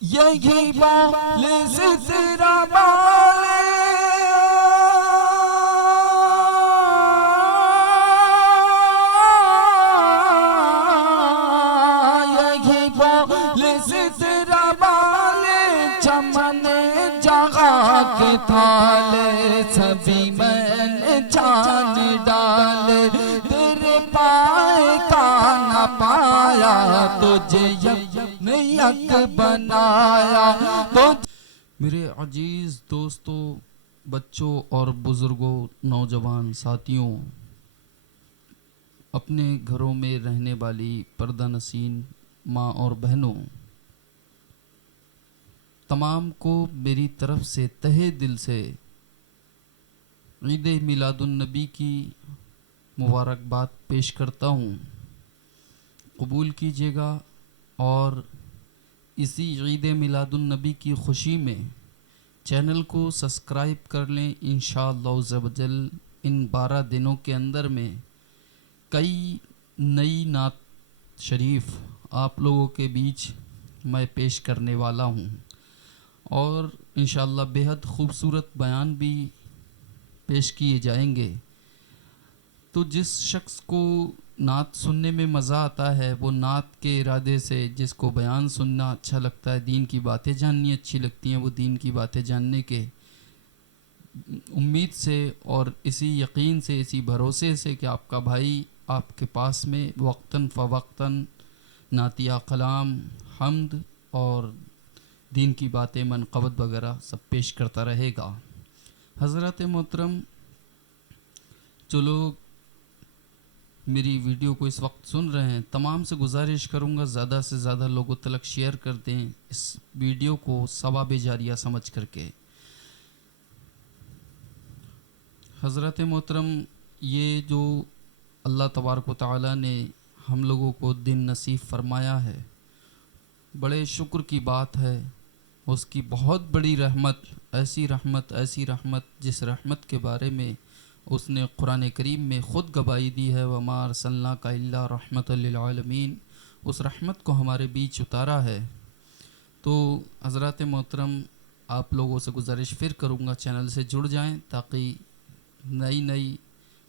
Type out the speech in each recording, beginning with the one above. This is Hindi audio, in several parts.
यही बाले से तेरा बाले यही बाले से तेरा बाले चमन जगा के थाले सभी मैंने जान डाले तेरे पाए का न पाया तुझे यक बनाया तो। मेरे अजीज दोस्तों, बच्चों और बुजुर्गों, नौजवान साथियों, अपने घरों में रहने वाली पर्दा नसीन माँ और बहनों, तमाम को मेरी तरफ से तहे दिल से ईद मिलादुन नबी की मुबारकबाद पेश करता हूँ। कबूल कीजिएगा और इसी ईद मिलादुन नबी की खुशी में चैनल को सब्सक्राइब कर लें। इंशाअल्लाह ज़वजल इन 12 दिनों के अंदर में कई नई नात शरीफ आप लोगों के बीच मैं पेश करने वाला हूँ और इंशाअल्लाह बेहद खूबसूरत बयान भी पेश किए जाएंगे। तो जिस शख्स को नात सुनने में मज़ा आता है, वो नात के इरादे से जिसको बयान सुनना अच्छा लगता है, दीन की बातें जाननी अच्छी लगती हैं, वो दीन की बातें जानने के उम्मीद से और इसी यकीन से, इसी भरोसे से कि आपका भाई आपके पास में वक्तन फ़वक्तन नातिया कलाम, हम्द और दीन की बातें, मनक़बत वगैरह सब पेश करता रहेगा। हज़रत मोहतरम, जो लोग मेरी वीडियो को इस वक्त सुन रहे हैं, तमाम से गुजारिश करूंगा ज़्यादा से ज़्यादा लोगों तक शेयर कर दें इस वीडियो को सवाब जारिया समझ करके। हज़रत मोहतरम, ये जो अल्लाह तबारक व तआला ने हम लोगों को दिन नसीब फरमाया है, बड़े शुक्र की बात है। उसकी बहुत बड़ी रहमत, ऐसी रहमत जिस रहमत के बारे में उसने कुरान करीम में ख़ुद गवाही दी है, वमा अरसलनाका इल्ला रहमतल लिल आलमीन। उस रहमत को हमारे बीच उतारा है। तो हज़रात मोहतरम, आप लोगों से गुजारिश फिर करूँगा, चैनल से जुड़ जाएं ताकि नई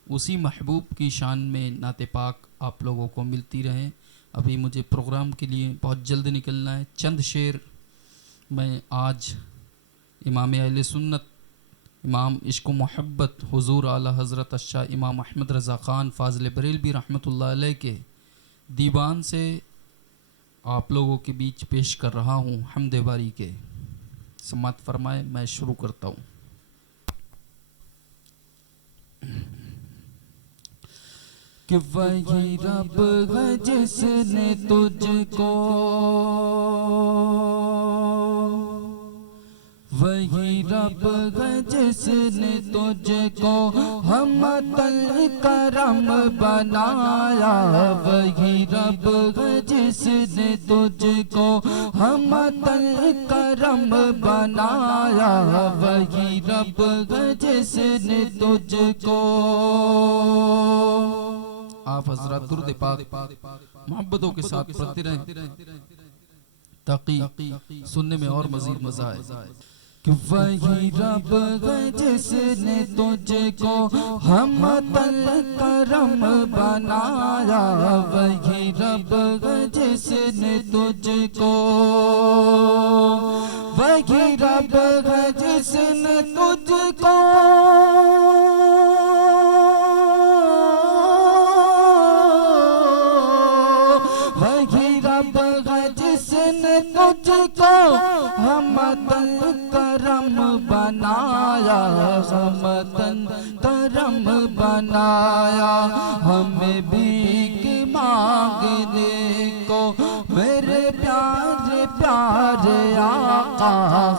उसी महबूब की शान में नाते पाक आप लोगों को मिलती रहें। अभी मुझे प्रोग्राम के लिए बहुत जल्द निकलना है। चंद शेर मैं आज इमाम अहले सुन्नत, इमाम इश्क़ मोहब्बत हुज़ूर आला हज़रत अश्शा इमाम अहमद रज़ा ख़ान फ़ाज़िल बरेलवी रहमतुल्लाह अलैह के दीवान से आप लोगों के बीच पेश कर रहा हूँ। हम्द बारी के समात फरमाए, मैं शुरू करता हूँ। कि वही रब है जिसने तुझको, वही रब है जिसने तुझको हमतल करम बनाया, वही रब है जिसने तुझको हमतल करम बनाया, वही रब है जिसने तुझको। आप हज़रात दुरूद पाक मोहब्बतों के साथ पढ़ते रहें ताकि सुनने में और मज़ीद मज़ा आए। कि वही रब है जिसने तुझको हमतल करम बनाया, वही रब है जिसने तुझको, वही रब है जिसने तुझको तुझको हमतन करम बनाया, हमतन करम बनाया। हमें भीख मांगने को मेरे प्यारे प्यारे आका,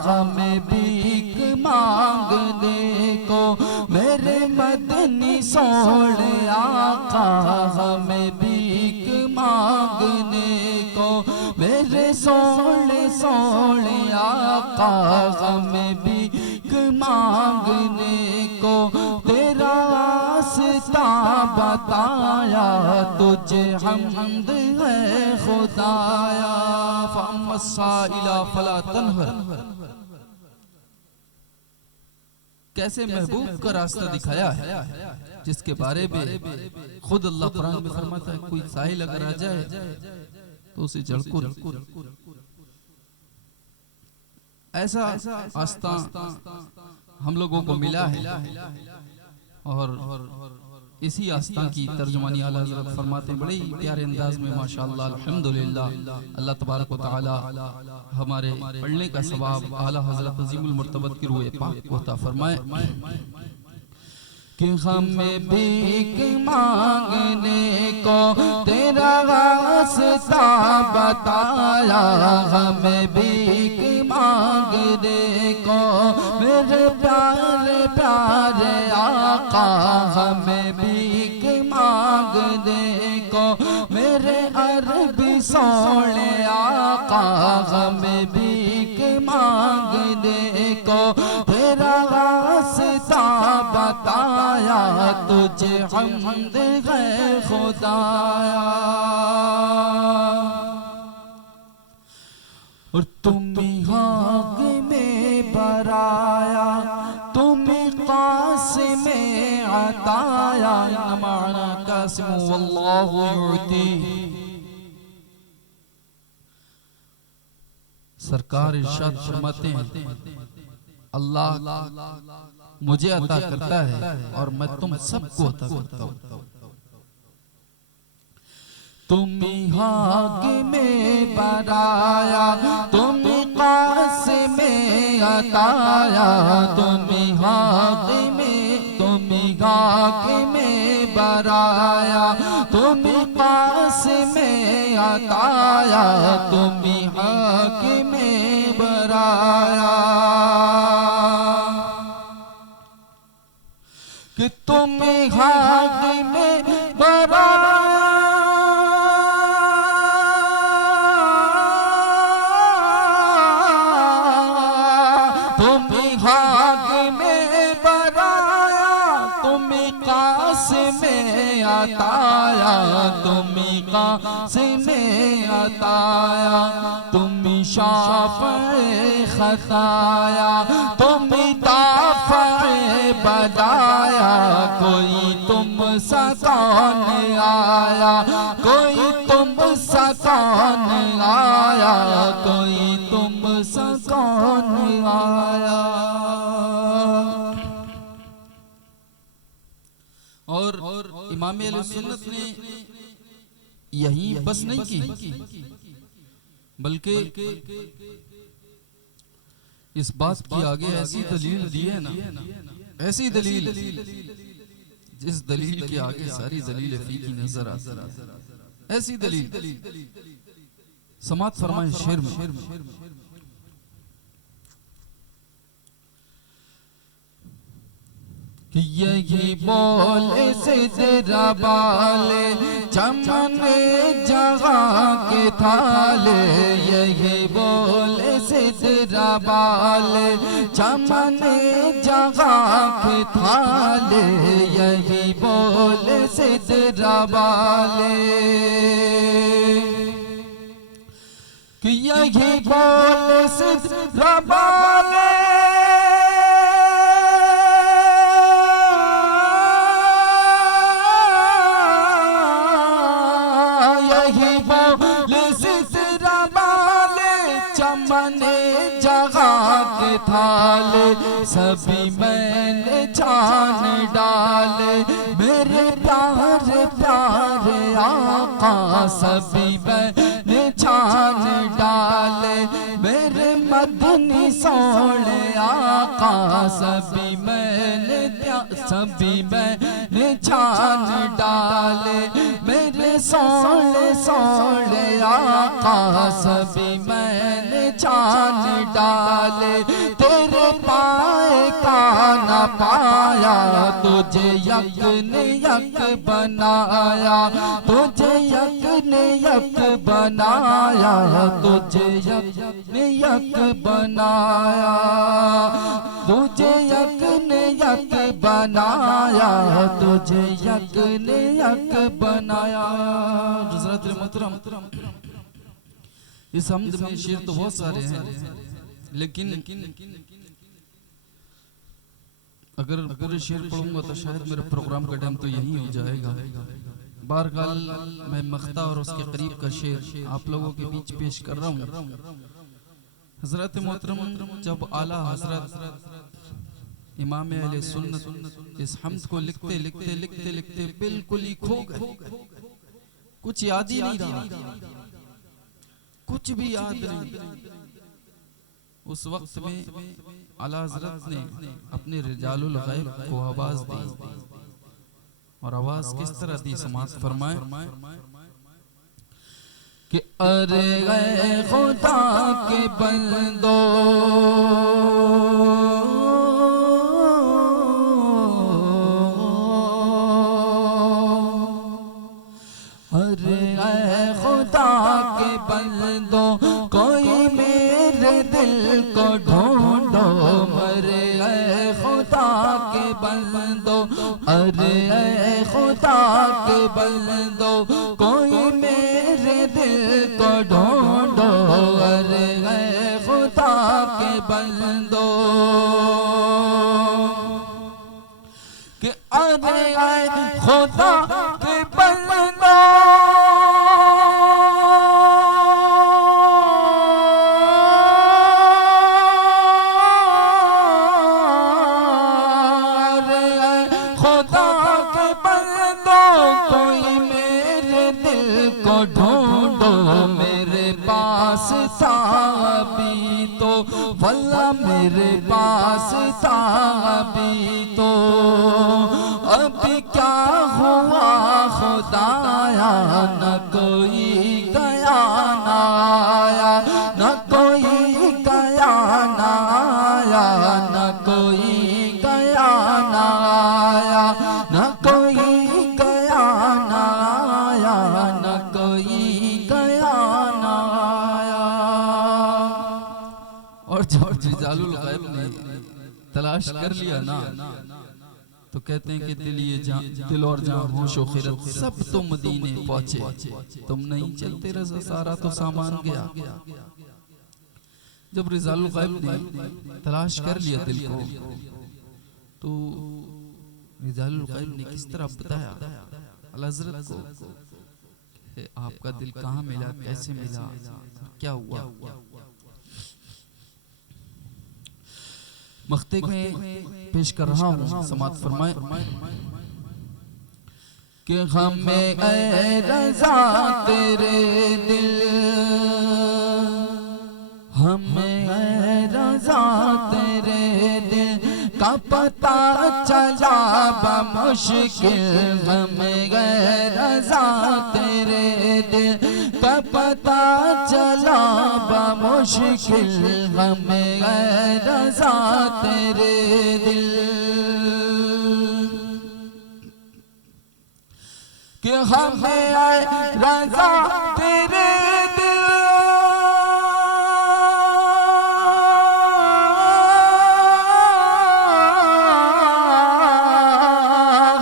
हमें भीख मांगने को मेरे मदनी सोने आका, हमें भीख मांगने को मेरे सोने सोने आका, हमें भीख मांगने को तेरा आस्था बताया, तुझे हमद है खुदाया। फअम्मस्साइला फला तनहर, कैसे महबूब का रास्ता दिखाया है, जिसके बारे में खुद अल्लाह कुरान में फरमाता है, कोई साहिल अगर आ जाए तो उसे झड़को। ऐसा आस्था हम लोगों को मिला है, और इसी आस्था की तर्जुमानी आला हज़रत फरमाते बड़े ही प्यारे अंदाज में, माशाअल्लाह अल्हम्दुलिल्लाह। अल्लाह तबारक व तआला हमारे पढ़ने का सवाब आला हज़रत अज़ीमुल मर्तबत की रूह पाक को अता फरमाए। कि हमें भीख मांगने को तेरा रास्ता बताया, हमें भीख मांगने को मेरे प्यारे प्यारे आका, हमें भीख मांगने को मेरे अरबी सोने आका, हमें भीख मांगने को तेरा रास्ता बताया, तुझे हमद है खुदाया। और तुम्ही हाक में बराया, तुम्ही कासिम में अताया, नमाना कासिम वल्लाहु युती। सरकार इरशाद फरमाते हैं, अल्लाह मुझे अता करता है और मैं तुम सबको अता करता हूँ। तुम्ही हाक में बराया, तुम्ही कासिम में अताया, तुम्ही हाक में बराया, तुम्ही कासिम में अताया, तुम्ही हाक में बराया। कि तुम्ही हाक में बराया, तुम्ही हाक में बराया, तुम्ही कासिम में अताया, तुम्ही कासिम में अताया, तुम्ही शाफ़े खताया, तुम्ही दाफ़े बदाया, कोई तुम सा कौन आया, कोई तुम सा कौन आया, कोई तुम सा कौन आया। और इमाम अहले सुन्नत ने यही बस नहीं की, बल्कि इस बात की आगे ऐसी दलील दी है ना, ऐसी दलील जिस दलील के आगे सारी दलील फीकी नजर आती है, ऐसी दलील। समात फरमाए शेर में, कि यही बोले सिदरा बाले चमन जहाँ के थाले, यही बोले सिदरा बाले चमन जहाँ के थाले, यही बोले सिदरा बाले। कि यही बोले सिदरा बाले, चमने जहाँ के थाले, सभी मैंने छान डाले, मेरे प्यारे प्यारे आका, सभी मैंने छान डाले, मेरे मदनी सोने आका, सभी मैंने छान डाले, मेरे सोने सोने आका, सभी मैंने छान डाले, तेरे पाए का पाया, तुझे यक ने यक बनाया, तुझे यक ने यक बनाया, तुझे यक ने यक बनाया, तुझे यक ने यक बनाया, तुझे यक ने यक बनाया। हज़रत मोहतरम, इस हमद में शेर तो बहुत सारे हैं, लेकिन अगर पूरे शेर पढ़ूंगा तो शायद मेरे प्रोग्राम का टाइम तो यही हो जाएगा। बारकाल मैं मख्ता और उसके करीब का शेर आप लोगों के बीच पेश कर रहा हूँ। हज़रत मोहतरम जब आला हज़रत इमाम अहले सुन्नत इस हमद को लिखते लिखते लिखते लिखते बिल्कुल ही खो गए, कुछ याद ही नहीं रहा, कुछ भी याद नहीं। उस वक्त में आला हज़रत ने अपने रिजालुल गैब को आवाज दी, और आवाज किस तरह दी समाअत फरमाए कि अरे गए खुदा के बंदो, अरे गए खुदा के बंदो, कोई मेरे दिल को ढूंढो, मरे गए खुदा के बंदो, अरे गए खुदा के बंदो, कोई मेरे दिल को ढूंढो, अरे गए खुदा के बंदो, कि अरे गए खुदा के बंदो, था अभी तो, वल्ला मेरे पास था अभी तो, अभी क्या हुआ खुदाया, न कोई गया न आया, न कोई गया न आया, न कोई गया न आया, न कोई गया न आया, न कोई गया न आया। और जब रिजालुल गैब ने तलाश कर लिया ना, तो कहते हैं कि दिल और जान होश और खिरत सब तो मदीने पहुंचे, तुम नहीं चलते रज़ा सारा तो सामान गया। जब रिजालुल गैब ने तलाश कर लिया दिल को, तो रिजालुल गैब ने किस तरह बताया हज़रत को, आपका दिल कहाँ मिला, कैसे मिला, क्या हुआ। मख्ते में पेश कर रहा हूँ, समाअत फरमाए कि हमें ऐ रज़ा तेरे दिल, हमें ऐ रज़ा तेरे दिल का पता चला बमुश्किल, हमें ऐ रज़ा तेरे दिल का पता चला बमुश्किल, हमें ऐ रज़ा तेरे दिल, कि हमें ऐ रज़ा तेरे दिल,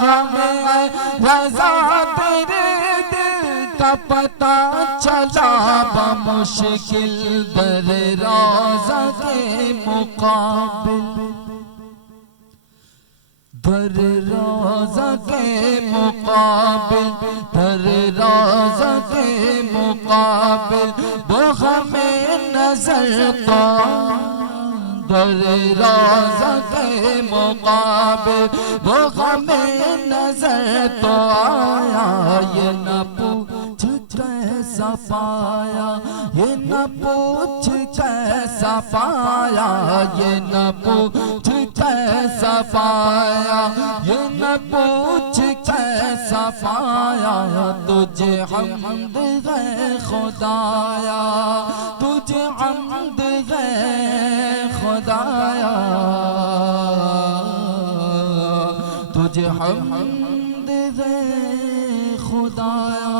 हमें ऐ रज़ा तेरे दिल का पता चला बमुश्किल, दर रोज़ा के मुकाबिल, दर रोज़ा के मुकाबिल, दर रोज़ा के मुकाबिल, वो हमें नजर तो, दर रोज़ा के मुकाबिल वो हमें नजर तो आया, ये न पूछ कैसा पाया, ये न पूछ कैसा पाया, ये न पूछ कैसा पाया, ये न पूछ कैसा पाया, तुझे हम्द है खुदाया, तुझे हम्द है खुदाया। तुझे हमद है खुदाया।